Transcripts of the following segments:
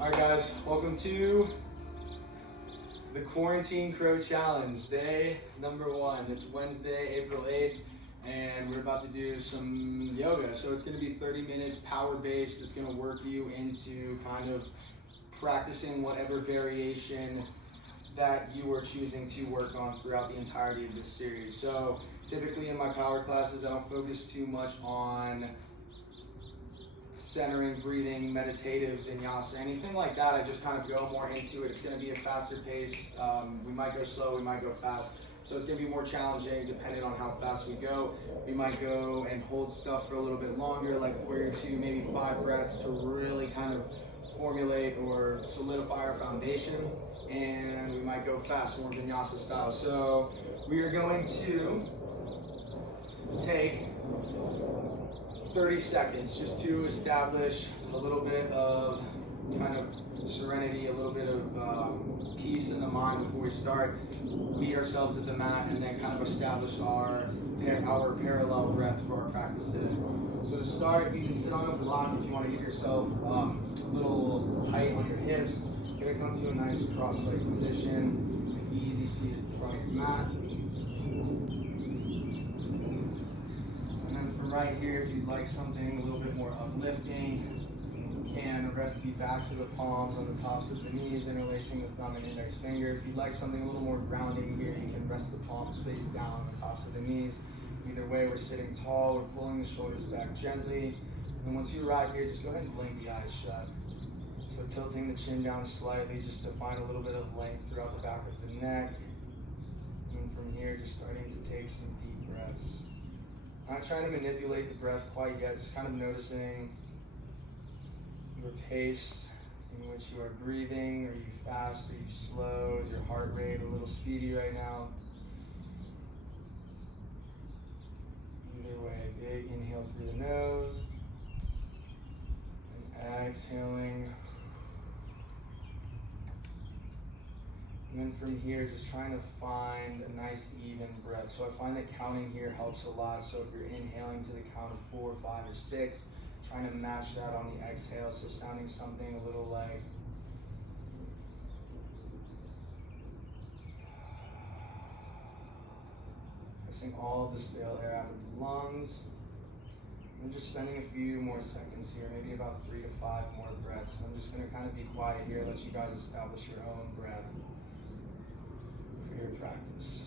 All right, guys, welcome to the Quarantine Crow Challenge, day number 1. It's Wednesday, April 8th, and we're about to do some yoga. So it's going to be 30 minutes, power-based. It's going to work you into kind of practicing whatever variation that you are choosing to work on throughout the entirety of this series. So typically in my power classes, I don't focus too much on centering, breathing, meditative vinyasa, anything like that. I just kind of go more into it. It's going to be a faster pace. We might go slow, we might go fast. So it's going to be more challenging depending on how fast we go. We might go and hold stuff for a little bit longer, like warrior 2, maybe 5 breaths to really kind of formulate or solidify our foundation. And we might go fast, more vinyasa style. So we are going to take 30 seconds just to establish a little bit of kind of serenity, a little bit of peace in the mind before we start. Meet ourselves at the mat and then kind of establish our parallel breath for our practice today. So to start, you can sit on a block if you want to give yourself a little height on your hips. You're going to come to a nice cross-leg position, easy seat at the front of your mat. Right here, if you'd like something a little bit more uplifting, you can rest the backs of the palms on the tops of the knees, interlacing the thumb and index finger. If you'd like something a little more grounding here, you can rest the palms face down on the tops of the knees. Either way, we're sitting tall, we're pulling the shoulders back gently. And once you arrive here, just go ahead and blink the eyes shut. So tilting the chin down slightly just to find a little bit of length throughout the back of the neck. And from here, just starting to take some deep breaths. Not trying to manipulate the breath quite yet, just kind of noticing your pace in which you are breathing. Are you fast? Are you slow? Is your heart rate a little speedy right now? Either way, big inhale through the nose and exhaling. And then from here, just trying to find a nice even breath. So I find that counting here helps a lot. So if you're inhaling to the count of 4, 5, or 6, trying to match that on the exhale. So sounding something a little like pressing all of the stale air out of the lungs. And just spending a few more seconds here, maybe about 3 to 5 more breaths. And I'm just going to kind of be quiet here, let you guys establish your own breath for your practice.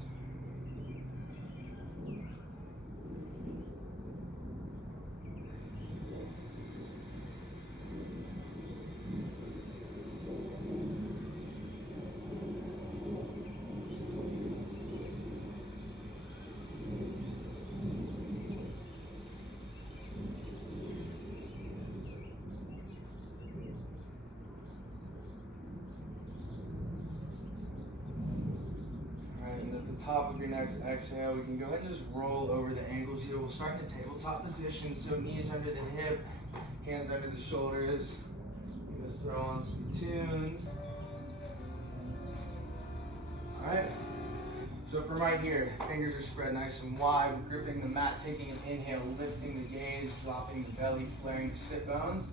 Top of your next exhale, we can go ahead and just roll over the ankles here. We'll start in the tabletop position, so knees under the hip, hands under the shoulders. I'm going to throw on some tunes. Alright, so from right here, fingers are spread nice and wide. We're gripping the mat, taking an inhale, lifting the gaze, dropping the belly, flaring the sit bones.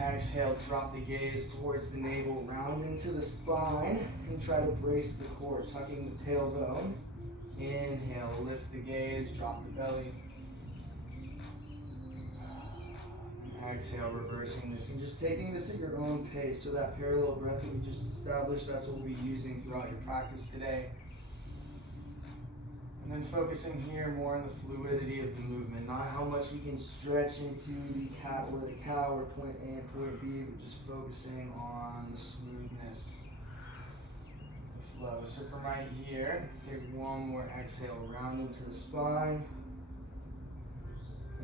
Exhale, drop the gaze towards the navel, round into the spine, and try to brace the core, tucking the tailbone. Inhale, lift the gaze, drop the belly. Exhale, reversing this, and just taking this at your own pace. So that parallel breath that we just established, that's what we'll be using throughout your practice today. And then focusing here more on the fluidity of the movement, not how much we can stretch into the cat or the cow or point A and point B, but just focusing on the smoothness, the flow. So from right here, take one more exhale, round into the spine.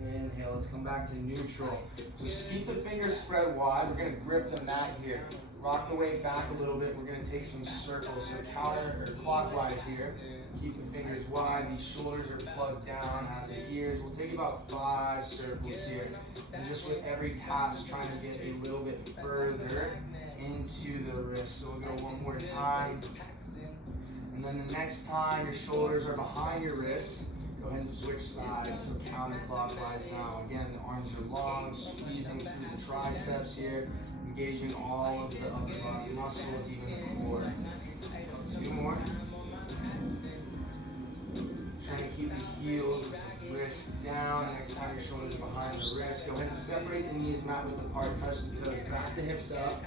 Inhale, let's come back to neutral. Just keep the fingers spread wide. We're gonna grip the mat here. Rock the weight back a little bit. We're gonna take some circles, so counter or clockwise here. Keep the fingers wide. These shoulders are plugged down out of the ears. We'll take about 5 circles here. And just with every pass, trying to get a little bit further into the wrist. So we'll go one more time. And then the next time, your shoulders are behind your wrists. Go ahead and switch sides, so counterclockwise now. Again, the arms are long, squeezing through the triceps here, engaging all of the upper body muscles, even the core. 2 more. Trying to keep the heels, wrists down. Next time your shoulders behind the wrist. Go ahead and separate the knees, not with the part, touch the toes. Back the hips up.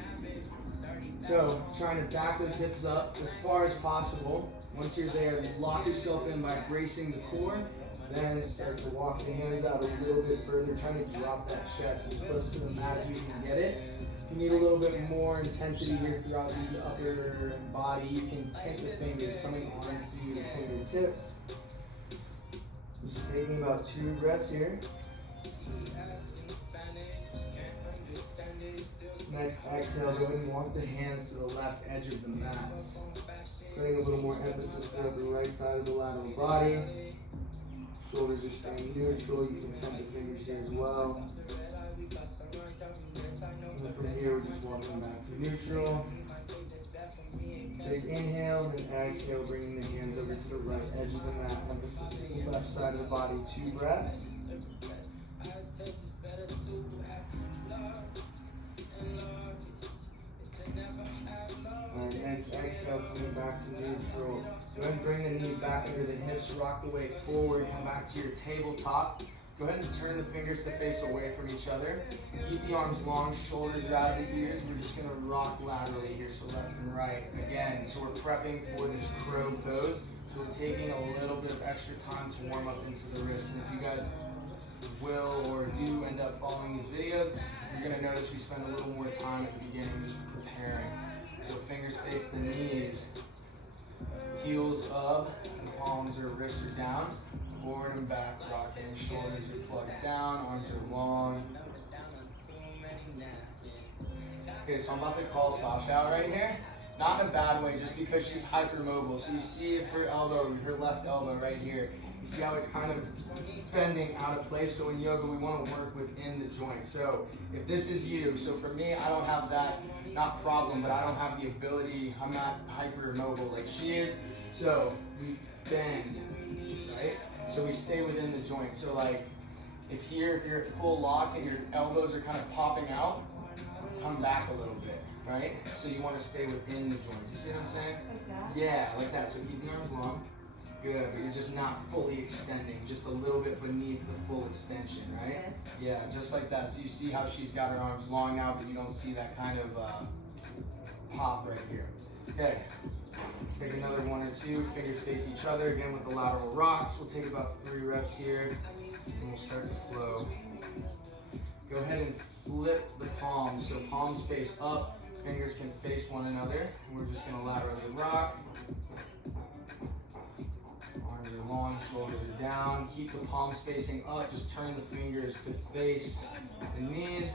So, trying to back those hips up as far as possible. Once you're there, lock yourself in by bracing the core. Then start to walk the hands out a little bit further, trying to drop that chest as close to the mat as you can get it. If you need a little bit more intensity here throughout the upper body, you can take the fingers coming onto the fingertips. Just taking about 2 breaths here. Next exhale, go ahead and walk the hands to the left edge of the mat. Putting a little more emphasis throughout the right side of the lateral body. Shoulders are staying neutral. You can temp the fingers here as well. And from here, we're just walking back to neutral. Big inhale, then exhale, bringing the hands over to the right edge of the mat. Emphasis to the left side of the body. 2 breaths. And next exhale, coming back to neutral. Go ahead and bring the knees back under the hips, rock the weight forward, come back to your tabletop. Go ahead and turn the fingers to face away from each other. Keep the arms long, shoulders are out of the ears. We're just gonna rock laterally here, so left and right. Again, so we're prepping for this crow pose. So we're taking a little bit of extra time to warm up into the wrists. And if you guys will or do end up following these videos, you're gonna notice we spend a little more time at the beginning just preparing. So fingers face the knees, heels up, the palms or wrists are down, forward and back rocking, shoulders are plugged down, arms are long. Okay, so I'm about to call Sasha out right here. Not in a bad way, just because she's hypermobile. So you see her elbow, her left elbow right here. You see how it's kind of bending out of place. So in yoga, we want to work within the joint. So if this is you, so for me, I don't have that, not problem, but I don't have the ability, I'm not hypermobile like she is. So we bend, right? So we stay within the joint. So like, if you're at full lock and your elbows are kind of popping out, come back a little bit, right? So you want to stay within the joints. You see what I'm saying? Like that? Yeah, like that. So keep the arms long. Good, but you're just not fully extending, just a little bit beneath the full extension, right? Yes. Yeah, just like that. So you see how she's got her arms long now, but you don't see that kind of pop right here. Okay, let's take another 1 or 2. Fingers face each other, again with the lateral rocks. We'll take about 3 reps here, and we'll start to flow. Go ahead and flip the palms, so palms face up, fingers can face one another, and we're just gonna laterally rock. Arms are long, shoulders are down. Keep the palms facing up, just turn the fingers to face the knees.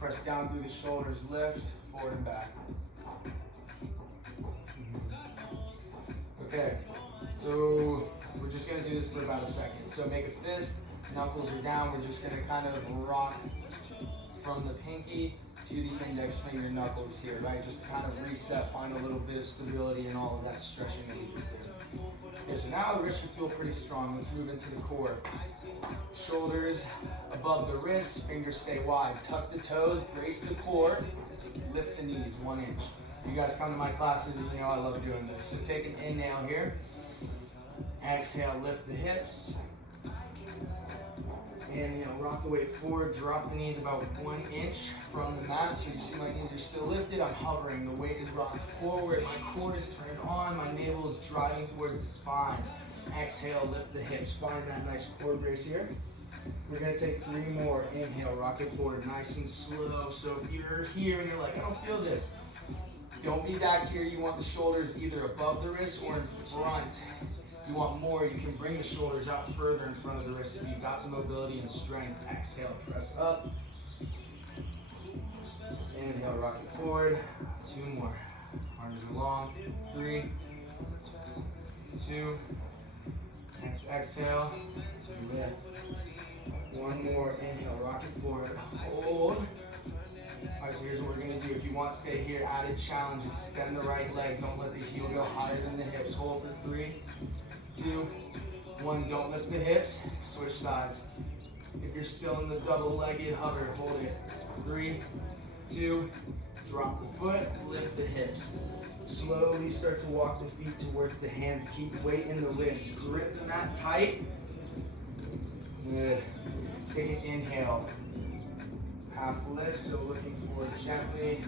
Press down through the shoulders, lift, forward and back. Okay, so we're just gonna do this for about a second. So make a fist, knuckles are down. We're just gonna kind of rock from the pinky to the index finger knuckles here, right? Just to kind of reset, find a little bit of stability and all of that stretching that we just did. Okay, so now the wrist should feel pretty strong. Let's move into the core. Shoulders above the wrists, fingers stay wide. Tuck the toes, brace the core, lift the knees 1 inch. You guys come to my classes, you know I love doing this. So take an inhale here. Exhale, lift the hips. Inhale, rock the weight forward, drop the knees about 1 inch from the mat. So you see my knees are still lifted, I'm hovering. The weight is rocked forward, my core is turned on, my navel is driving towards the spine. Exhale, lift the hips, find that nice core brace here. We're gonna take 3 more. Inhale, rock it forward, nice and slow. So if you're here and you're like, I don't feel this, don't be back here. You want the shoulders either above the wrists or in front. You want more, you can bring the shoulders out further in front of the wrists if you've got the mobility and strength. Exhale, press up. Inhale, rock it forward. 2 more. Arms are long. 3, 2. Next exhale, lift. 1 more. Inhale, rock it forward. Hold. Alright, so here's what we're gonna do. If you want to stay here, added challenge, extend the right leg. Don't let the heel go higher than the hips. Hold for 3, 2, 1, don't lift the hips, switch sides. If you're still in the double-legged hover, hold it. 3, 2, drop the foot, lift the hips. Slowly start to walk the feet towards the hands. Keep weight in the wrists. Grip the mat tight. Good. Take an inhale. Half lift, so looking forward gently.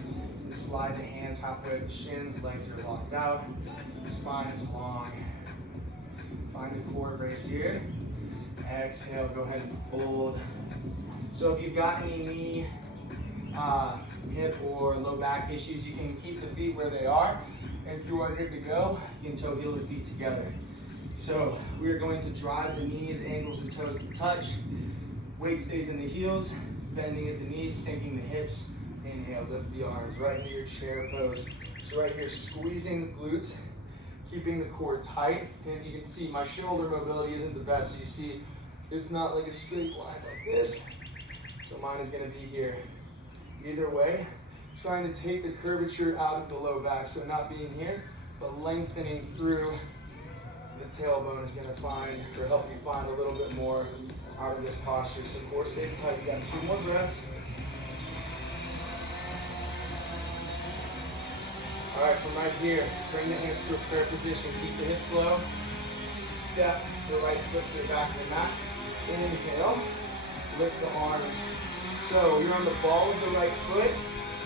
Slide the hands halfway up the shins, legs are locked out. Spine is long. Find a core brace here. Exhale, go ahead and fold. So if you've got any knee, hip, or low back issues, you can keep the feet where they are. If you are good to go, you can toe heel the feet together. So we're going to drive the knees, ankles, and toes to touch. Weight stays in the heels, bending at the knees, sinking the hips. Inhale, lift the arms right into your chair pose. So right here, squeezing the glutes, keeping the core tight. And if you can see, my shoulder mobility isn't the best. So you see, it's not like a straight line like this. So mine is gonna be here. Either way, trying to take the curvature out of the low back. So not being here, but lengthening through the tailbone is gonna help you find a little bit more out of this posture. So core stays tight. You got 2 more breaths. All right, from right here, bring the hands to a prayer position. Keep the hips low. Step the right foot to the back of the mat. Inhale, lift the arms. So you're on the ball of the right foot.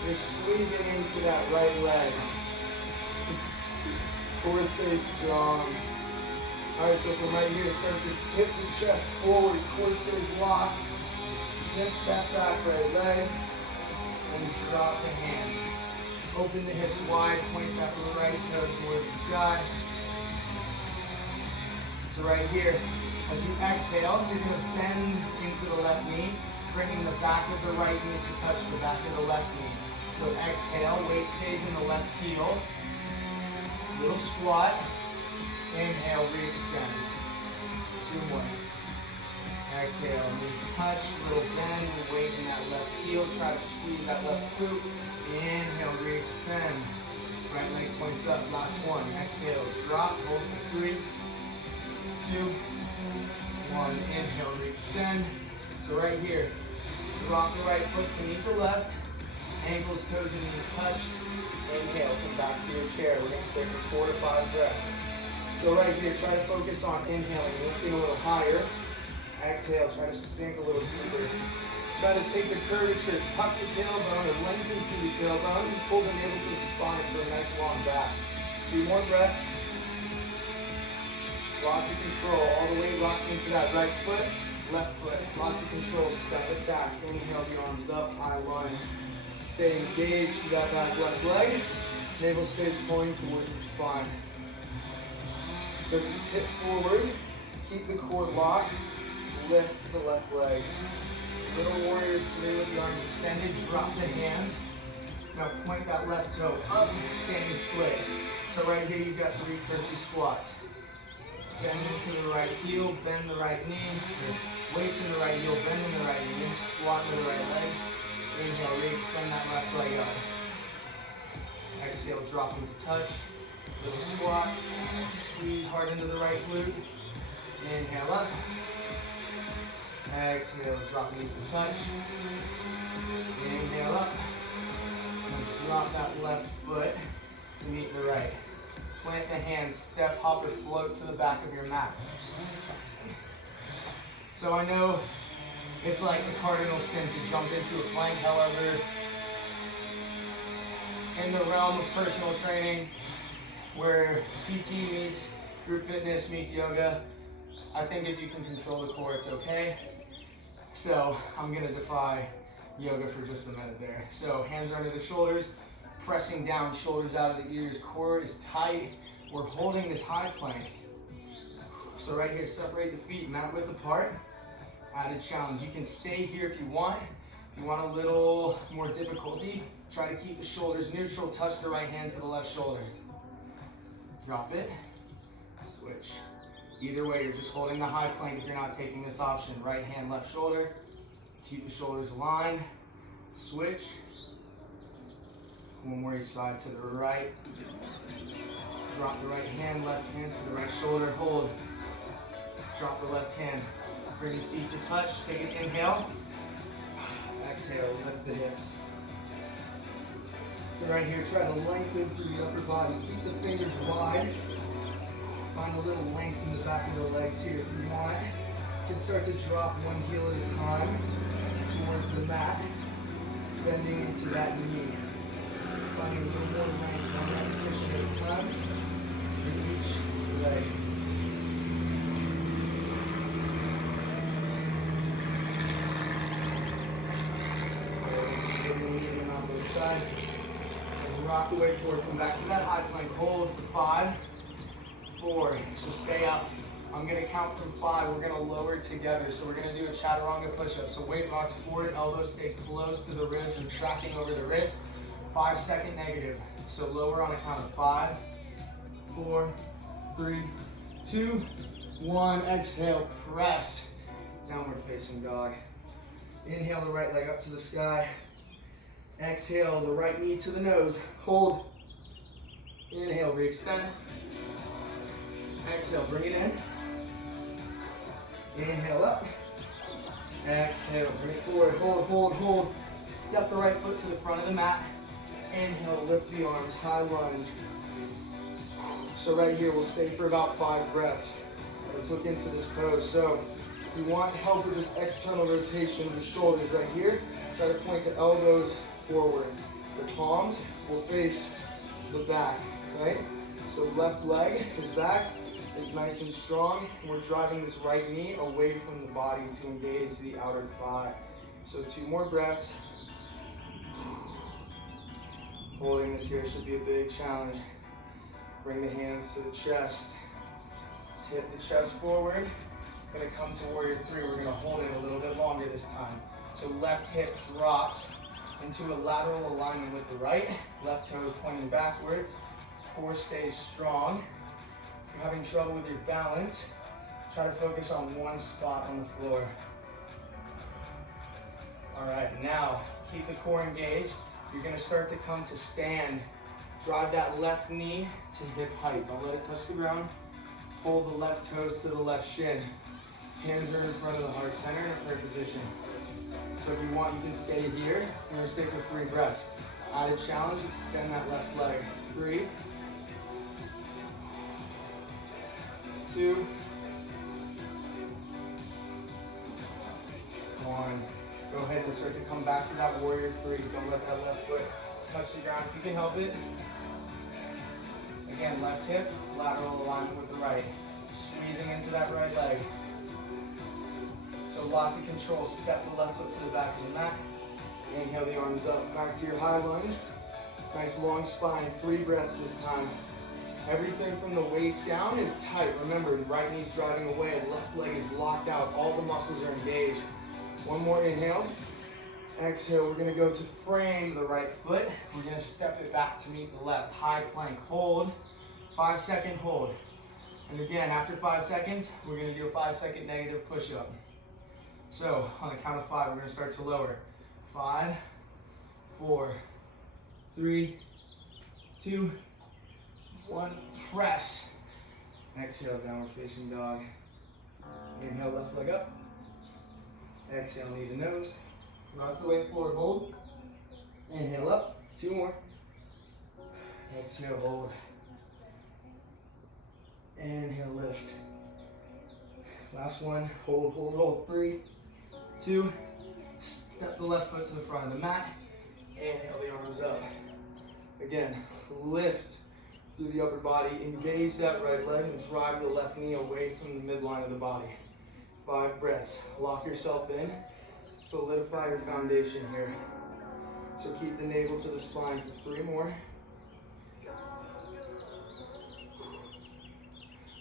You're squeezing into that right leg. Core stays strong. All right, so from right here, start to tip the chest forward. Core stays locked. Lift that back right leg. And drop the hands. Open the hips wide, point that right toe towards the sky. So right here, as you exhale, you're gonna bend into the left knee, bringing the back of the right knee to touch the back of the left knee. So exhale, weight stays in the left heel. Little squat. Inhale, re-extend. 2 more. Exhale, knees touch, little bend, weight in that left heel. Try to squeeze that left glute. Inhale, re-extend. Right leg points up, last one. Exhale, drop, hold for 3, 2, 1. Inhale, re-extend. So right here, drop the right foot to meet the left. Ankles, toes, and knees touch. Inhale, come back to your chair. We're gonna stay for 4 to 5 breaths. So right here, try to focus on inhaling, lifting a little higher. Exhale, try to sink a little deeper. Try to take the curvature, tuck the tailbone, and lengthen through the tailbone, and pull the navel to the spine for a nice long back. 2 more breaths. Lots of control. All the way rocks into that right foot, left foot. Lots of control. Step it back. Inhale the arms up, high lunge. Stay engaged to that back left leg. Navel stays pulling towards the spine. Start to tip forward. Keep the core locked. Lift the left leg. Little warrior 3 with the arms extended. Drop the hands. Now point that left toe up, standing split. So right here you've got 3 curtsy squats. Bend into the right heel, bend the right knee. Weights in the right heel, bend in the right knee. Squat in the right leg. Inhale, re-extend that left leg up. Exhale, drop into touch. Little squat. Squeeze hard into the right glute. Inhale up. Exhale, drop knees to touch. Inhale up. And drop that left foot to meet the right. Plant the hands, step, hop, or float to the back of your mat. So I know it's like a cardinal sin to jump into a plank. However, in the realm of personal training, where PT meets group fitness meets yoga, I think if you can control the core, it's okay. So I'm gonna defy yoga for just a minute there. So hands are under the shoulders, pressing down, shoulders out of the ears, core is tight. We're holding this high plank. So right here, separate the feet, mat width apart. Added challenge. You can stay here if you want. If you want a little more difficulty, try to keep the shoulders neutral, touch the right hand to the left shoulder. Drop it, switch. Either way, you're just holding the high plank if you're not taking this option. Right hand, left shoulder. Keep the shoulders aligned. Switch. One more each side to the right. Drop the right hand, left hand to the right shoulder. Hold. Drop the left hand. Bring your feet to touch. Take an inhale. Exhale, lift the hips. And right here, try to lengthen through the upper body. Keep the fingers wide. Find a little length in the back of the legs here if you want. You can start to drop one heel at a time towards the mat, bending into that knee. Finding a little more length, one repetition at a time in each leg. Take a knee in on both sides. And rock the way forward. Come back to that high plank. Hold for 5, 4. So stay up. I'm going to count from 5. We're going to lower together. So we're going to do a chaturanga push-up. So weight rocks forward, elbows stay close to the ribs and tracking over the wrist. 5-second negative. So lower on a count of 5, 4, 3, 2, 1. Exhale, press. Downward facing dog. Inhale the right leg up to the sky. Exhale the right knee to the nose. Hold. Inhale, re-extend. Exhale, bring it in. Inhale up. Exhale, bring it forward. Hold, hold, hold. Step the right foot to the front of the mat. Inhale, lift the arms, high lunge. So right here, we'll stay for about 5 breaths. Let's look into this pose. So we want help with this external rotation of the shoulders right here. Try to point the elbows forward. The palms will face the back, right? So left leg is back. It's nice and strong. We're driving this right knee away from the body to engage the outer thigh. So 2 more breaths. Holding this here should be a big challenge. Bring the hands to the chest. Tip the chest forward. Gonna come to warrior 3. We're gonna hold it a little bit longer this time. So left hip drops into a lateral alignment with the right. Left toes pointing backwards. Core stays strong. If you're having trouble with your balance, try to focus on one spot on the floor. All right, now keep the core engaged. You're gonna start to come to stand. Drive that left knee to hip height. Don't let it touch the ground. Hold the left toes to the left shin. Hands are in front of the heart center in a prayer position. So if you want, you can stay here. We're gonna stay for 3 breaths. Added challenge, extend that left leg. 3, 2, 1. Go ahead and start to come back to that warrior 3. Don't let that left foot touch the ground if you can help it. Again, left hip, lateral alignment with the right. Squeezing into that right leg. So lots of control. Step the left foot to the back of the mat. Inhale the arms up. Back to your high lunge. Nice long spine. 3 breaths this time. Everything from the waist down is tight. Remember, the right knee's driving away. Left leg is locked out. All the muscles are engaged. 1 more inhale. Exhale, we're gonna go to frame the right foot. We're gonna step it back to meet the left. High plank, hold. 5-second hold. And again, after 5 seconds, we're gonna do a 5-second negative push-up. So, on the count of 5, we're gonna start to lower. 5, 4, 3, 2, 1, press. Exhale, downward facing dog. Inhale, left leg up. Exhale, knee to nose. Rock the weight forward, hold. Inhale up, 2 more. Exhale, hold. Inhale, lift. Last one, hold, hold, hold. 3, 2, step the left foot to the front of the mat. Inhale the arms up. Again, lift through the upper body. Engage that right leg and drive the left knee away from the midline of the body. 5 breaths. Lock yourself in. Solidify your foundation here. So keep the navel to the spine for 3 more.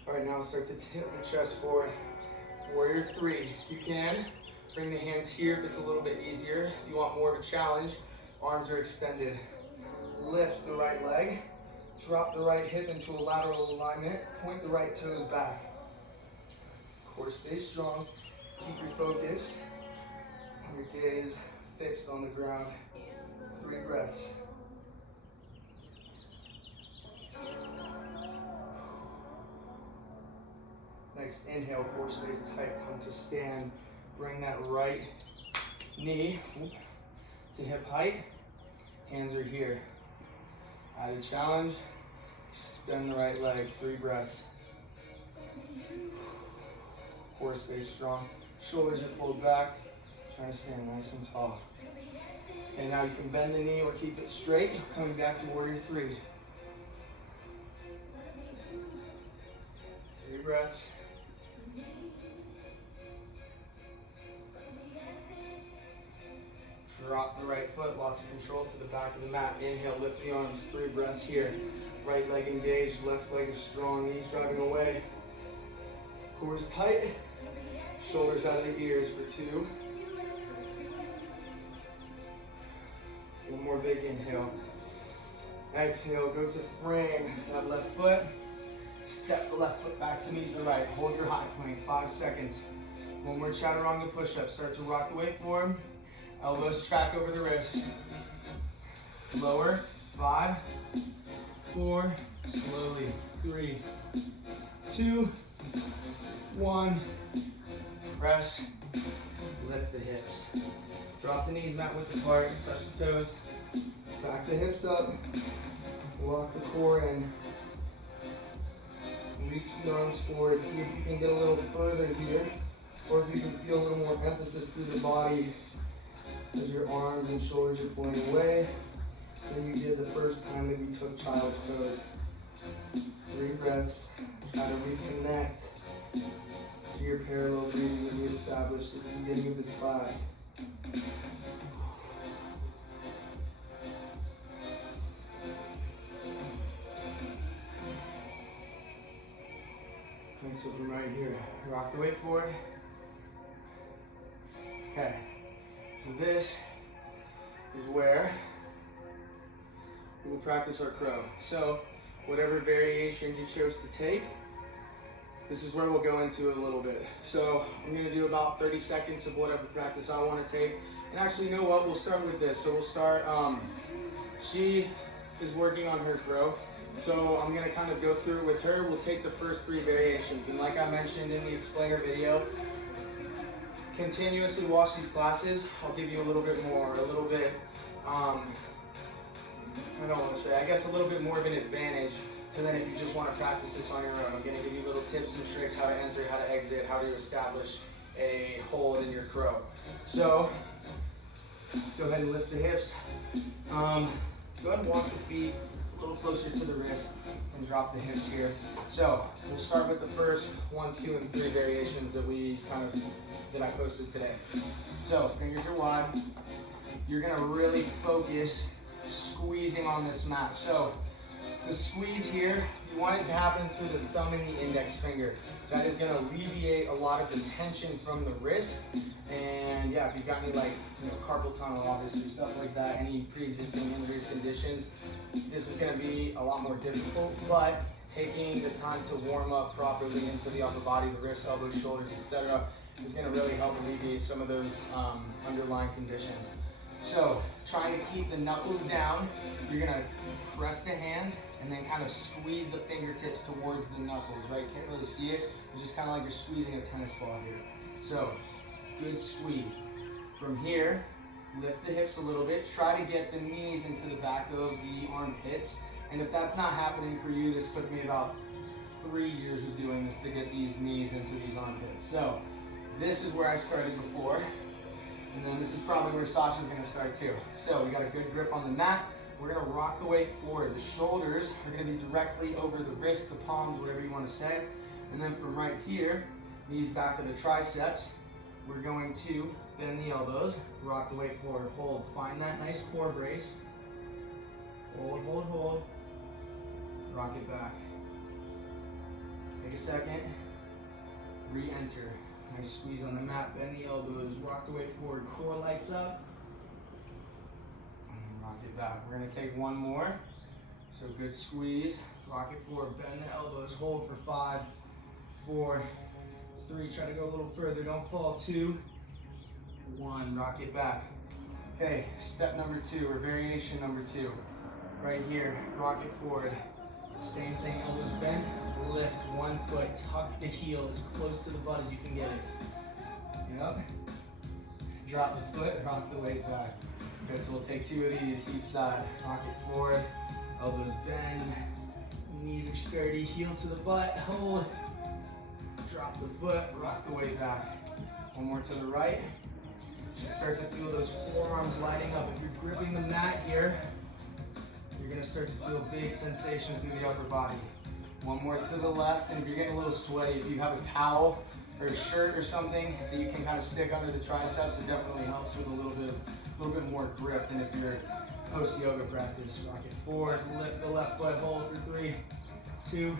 All right, now start to tip the chest forward. Warrior 3. You can bring the hands here if it's a little bit easier. If you want more of a challenge, arms are extended. Lift the right leg. Drop the right hip into a lateral alignment. Point the right toes back. Core stay strong. Keep your focus. Your gaze fixed on the ground. 3 breaths. Next inhale, core stays tight, come to stand. Bring that right knee to hip height. Hands are here. Added challenge. Extend the right leg, 3 breaths. Core stays strong. Shoulders are pulled back. Trying to stand nice and tall. And now you can bend the knee or keep it straight. Coming back to warrior 3. 3 breaths. Drop the right foot, lots of control to the back of the mat. Inhale, lift the arms, 3 breaths here. Right leg engaged, left leg is strong, knees driving away. Core is tight. Shoulders out of the ears for 2. One more big inhale. Exhale, go to frame that left foot. Step the left foot back to meet the right. Hold your high plank, 5 seconds. One more chaturanga push-up. Start to rock the weight forward. Elbows track over the wrists. Lower, 5, 4, slowly, 3, 2, 1. Press, lift the hips. Drop the knees mat width apart, touch the toes. Back the hips up, lock the core in. Reach the arms forward, see if you can get a little further here, or if you can feel a little more emphasis through the body as your arms and shoulders are pulling away than you did the first time that we took child's pose. 3 breaths, try to reconnect to your parallel breathing that we established at the beginning of this class. Okay, so from right here, rock the weight forward. Okay, so this is where we will practice our crow. So whatever variation you chose to take, this is where we'll go into a little bit. So I'm going to do about 30 seconds of whatever practice I want to take. And actually, you know what? We'll start with this. So we'll start, she is working on her crow. So I'm going to kind of go through it with her. We'll take the first 3 variations. And like I mentioned in the explainer video, continuously watch these classes. I'll give you a little bit more, a little bit, I don't want to say, I guess a little bit more of an advantage to then if you just want to practice this on your own. I'm going to give you little tips and tricks, how to enter, how to exit, how to establish a hold in your crow. So let's go ahead and lift the hips. Go ahead and walk the feet a little closer to the wrist and drop the hips here. So we'll start with the first 1, 2, and 3 variations that I posted today. So fingers are wide. You're gonna really focus squeezing on this mat. So the squeeze here, you want it to happen through the thumb and the index finger. That is gonna alleviate a lot of the tension from the wrist. And yeah, if you've got any carpal tunnel, obviously, stuff like that, any pre-existing injuries, conditions, this is gonna be a lot more difficult, but taking the time to warm up properly into the upper body, the wrists, elbows, shoulders, etc., is gonna really help alleviate some of those underlying conditions. So, trying to keep the knuckles down, you're gonna press the hands and then kind of squeeze the fingertips towards the knuckles, right? Can't really see it, it's just kind of like you're squeezing a tennis ball here. So, good squeeze. From here, lift the hips a little bit. Try to get the knees into the back of the armpits. And if that's not happening for you, this took me about 3 years of doing this to get these knees into these armpits. So this is where I started before. And then this is probably where Sasha's gonna start too. So we got a good grip on the mat. We're gonna rock the weight forward. The shoulders are gonna be directly over the wrists, the palms, whatever you wanna say. And then from right here, knees back of the triceps, we're going to bend the elbows, rock the weight forward, hold. Find that nice core brace. Hold, hold, hold. Rock it back. Take a second. Re-enter. Nice squeeze on the mat, bend the elbows, rock the weight forward, core lights up. And then rock it back. We're gonna take one more. So good squeeze, rock it forward, bend the elbows, hold for 5, 4, 3, try to go a little further, don't fall, 2, 1, rock it back. Okay, step number 2, or variation number 2. Right here, rock it forward, Same thing, elbows bent, lift one foot, tuck the heel as close to the butt as you can get it. Yep. Drop the foot, rock the weight back. Good, so we'll take 2 of these each side. Rock it forward, elbows bend, knees are sturdy, heel to the butt, hold. Drop the foot, rock the weight back. One more to the right. You start to feel those forearms lighting up. If you're gripping the mat here, you're gonna start to feel big sensation through the upper body. One more to the left, and if you're getting a little sweaty, if you have a towel or a shirt or something that you can kind of stick under the triceps, it definitely helps with a little bit more grip than if you're post-yoga practice. Rock it forward, lift the left foot, hold for 3, 2,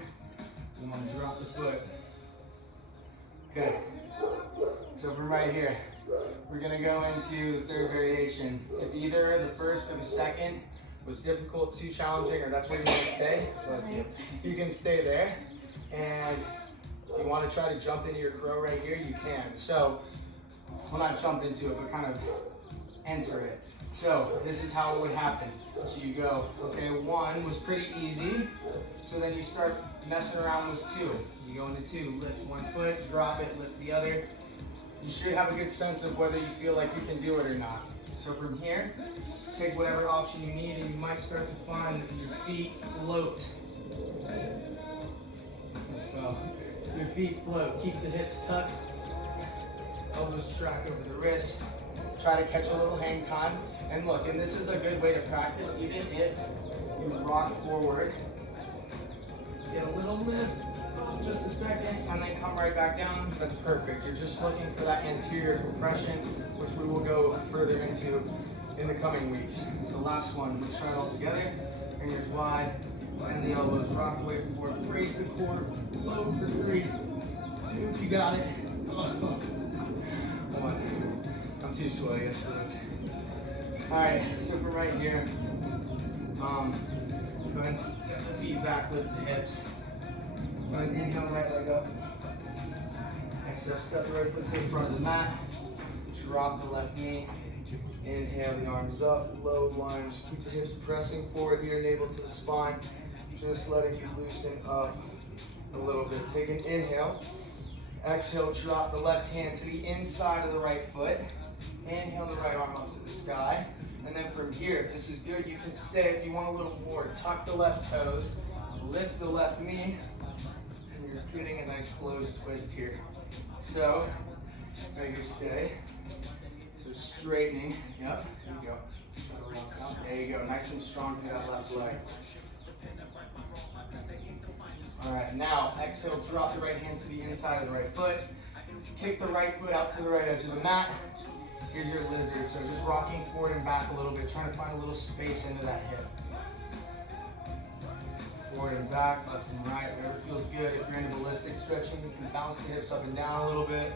1, drop the foot. Good. So from right here, we're gonna go into the third variation. If either the first or the second was difficult, too challenging, or that's where you want to stay, you can stay there. And if you want to try to jump into your crow right here, you can. So, well, not jump into it, but kind of enter it. So this is how it would happen. So you go, okay, 1 was pretty easy. So then you start messing around with 2. You go into 2, lift one foot, drop it, lift the other. You should have a good sense of whether you feel like you can do it or not. So from here, take whatever option you need, and you might start to find that your feet float. So your feet float. Keep the hips tucked. Elbows track over the wrists. Try to catch a little hang time. And look, and this is a good way to practice, even if you rock forward. Get a little lift, just a second, and then come right back down. That's perfect. You're just looking for that anterior compression, which we will go further into in the coming weeks. So last one, let's try it all together. Fingers wide, bend the elbows, rock away forward, brace the core, float for 3, 2, you got it. 1. I'm too sweaty, I slipped. All right, so from right here, go ahead and step the feet back, lift the hips. Go ahead and inhale, right leg up. Exhale, step the right foot to the front of the mat. Drop the left knee. Inhale, the arms up, low lunge. Keep the hips pressing forward here, navel to the spine. Just letting you loosen up a little bit. Take an inhale. Exhale, drop the left hand to the inside of the right foot. Inhale the right arm up to the sky. And then from here, if this is good, you can stay. If you want a little more, tuck the left toes, lift the left knee, and you're getting a nice closed twist here. So, right here, stay. So straightening, yep, there you go. There you go, nice and strong through that left leg. All right, now exhale, drop the right hand to the inside of the right foot. Kick the right foot out to the right edge of the mat. Here's your lizard, so just rocking forward and back a little bit, trying to find a little space into that hip. Forward and back, left and right, whatever feels good. If you're into ballistic stretching, you can bounce the hips up and down a little bit.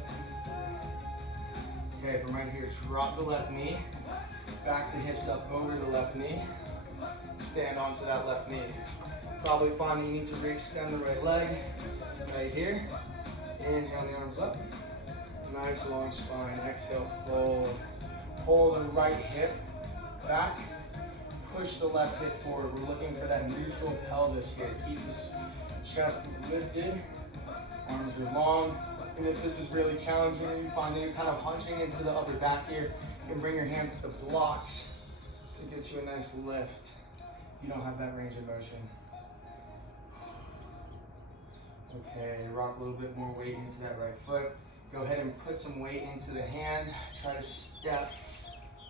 Okay, from right here, drop the left knee, back the hips up over the left knee, stand onto that left knee. Probably find you need to re-extend the right leg, right here. Inhale the arms up, nice long spine, exhale, fold. Pull the right hip back, push the left hip forward. We're looking for that neutral pelvis here. Keep the chest lifted, arms are long. And if this is really challenging, you find that you're kind of hunching into the upper back here, you can bring your hands to blocks to get you a nice lift. You don't have that range of motion. Okay, rock a little bit more weight into that right foot. Go ahead and put some weight into the hands. Try to step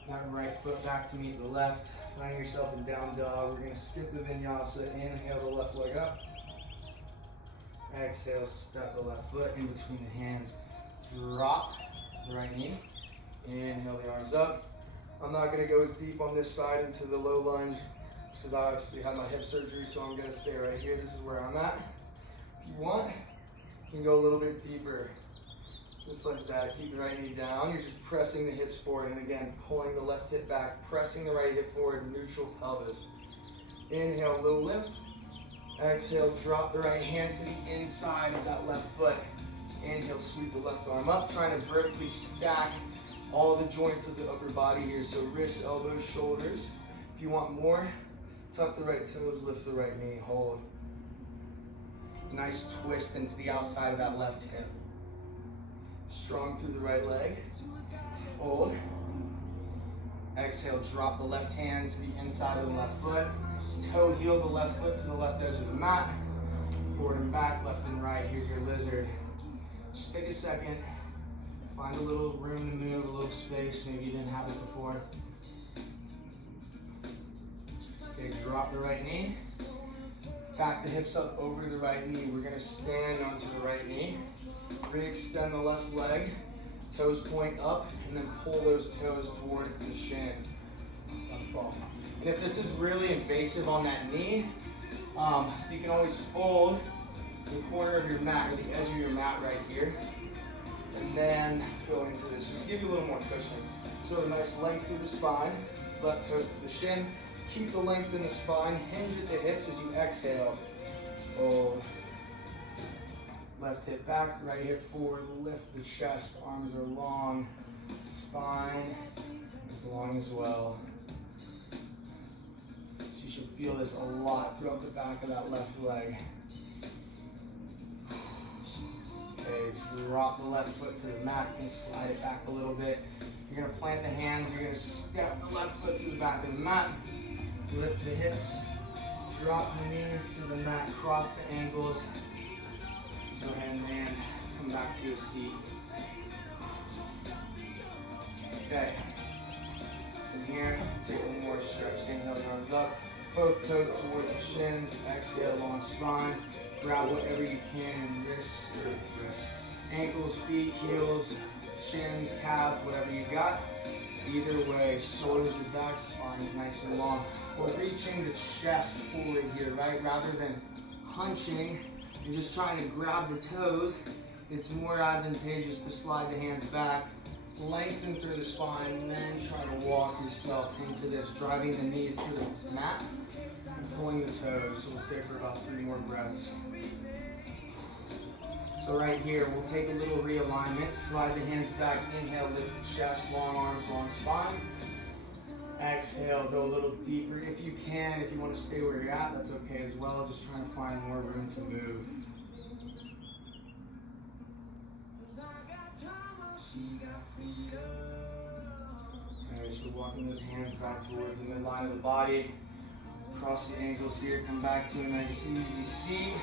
that right foot back to meet the left. Find yourself in down dog. We're gonna skip the vinyasa. Inhale the left leg up. Exhale, step the left foot in between the hands. Drop the right knee. Inhale the arms up. I'm not gonna go as deep on this side into the low lunge because I obviously had my hip surgery, so I'm gonna stay right here. This is where I'm at. If you want, you can go a little bit deeper. Just like that. Keep the right knee down. You're just pressing the hips forward, and again, pulling the left hip back, pressing the right hip forward, neutral pelvis. Inhale, little lift. Exhale, drop the right hand to the inside of that left foot. Inhale, sweep the left arm up, trying to vertically stack all the joints of the upper body here. So wrists, elbows, shoulders. If you want more, tuck the right toes, lift the right knee, hold. Nice twist into the outside of that left hip. Strong through the right leg. Hold. Exhale, drop the left hand to the inside of the left foot. Toe heel the left foot to the left edge of the mat. Forward and back, left and right. Here's your lizard. Just take a second. Find a little room to move, a little space. Maybe you didn't have it before. Okay, drop the right knee. Back the hips up over the right knee. We're gonna stand onto the right knee. Re-extend the left leg. Toes point up, and then pull those toes towards the shin. Don't fall. And if this is really invasive on that knee, you can always fold the corner of your mat, or the edge of your mat right here, and then go into this. Just give you a little more cushion. So a nice length through the spine, left toes to the shin. Keep the length in the spine, hinge at the hips as you exhale. Fold. Left hip back, right hip forward, lift the chest, arms are long, spine is long as well. So you should feel this a lot throughout the back of that left leg. Okay, drop the left foot to the mat and slide it back a little bit. You're gonna plant the hands, you're gonna step the left foot to the back of the mat, lift the hips, drop the knees to the mat, cross the ankles. Go ahead and come back to a seat. Okay. From here, take one more stretch. Inhale the arms up. Both toes towards the shins. Exhale, long spine. Grab whatever you can. Wrists, ankles, feet, heels, shins, calves, whatever you got. Either way, shoulders are back, spine's nice and long. We're reaching the chest forward here, right? Rather than hunching and just trying to grab the toes, it's more advantageous to slide the hands back, lengthen through the spine, and then try to walk yourself into this, driving the knees to the mat and pulling the toes. So we'll stay for about 3 more breaths. So right here, we'll take a little realignment, slide the hands back, inhale, lift the chest, long arms, long spine. Exhale, go a little deeper if you can. If you want to stay where you're at, that's okay as well. Just trying to find more room to move. Alright, so walking those hands back towards the midline of the body. Cross the ankles here, come back to a nice easy seat.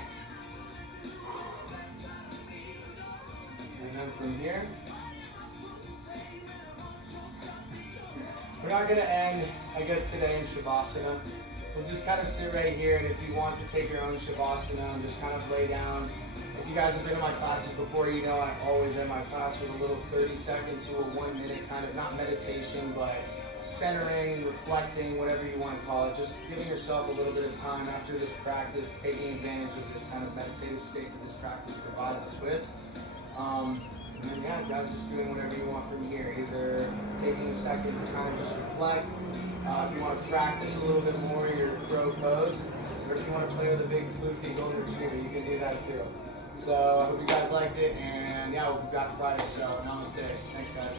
And then from here, we're not going to end, I guess, today in Shavasana. We'll just kind of sit right here, and if you want to take your own Shavasana and just kind of lay down. If you guys have been in my classes before, you know I always end my class with a little 30-second to a 1-minute kind of, not meditation, but centering, reflecting, whatever you want to call it. Just giving yourself a little bit of time after this practice, taking advantage of this kind of meditative state that this practice provides us with. And then, yeah, guys, just doing whatever you want from here. Either taking a second to kind of just reflect. If you want to practice a little bit more your crow pose, or if you want to play with a big floofy golden retriever, you can do that too. So I hope you guys liked it, and yeah, we've got Friday, so namaste. Thanks, guys.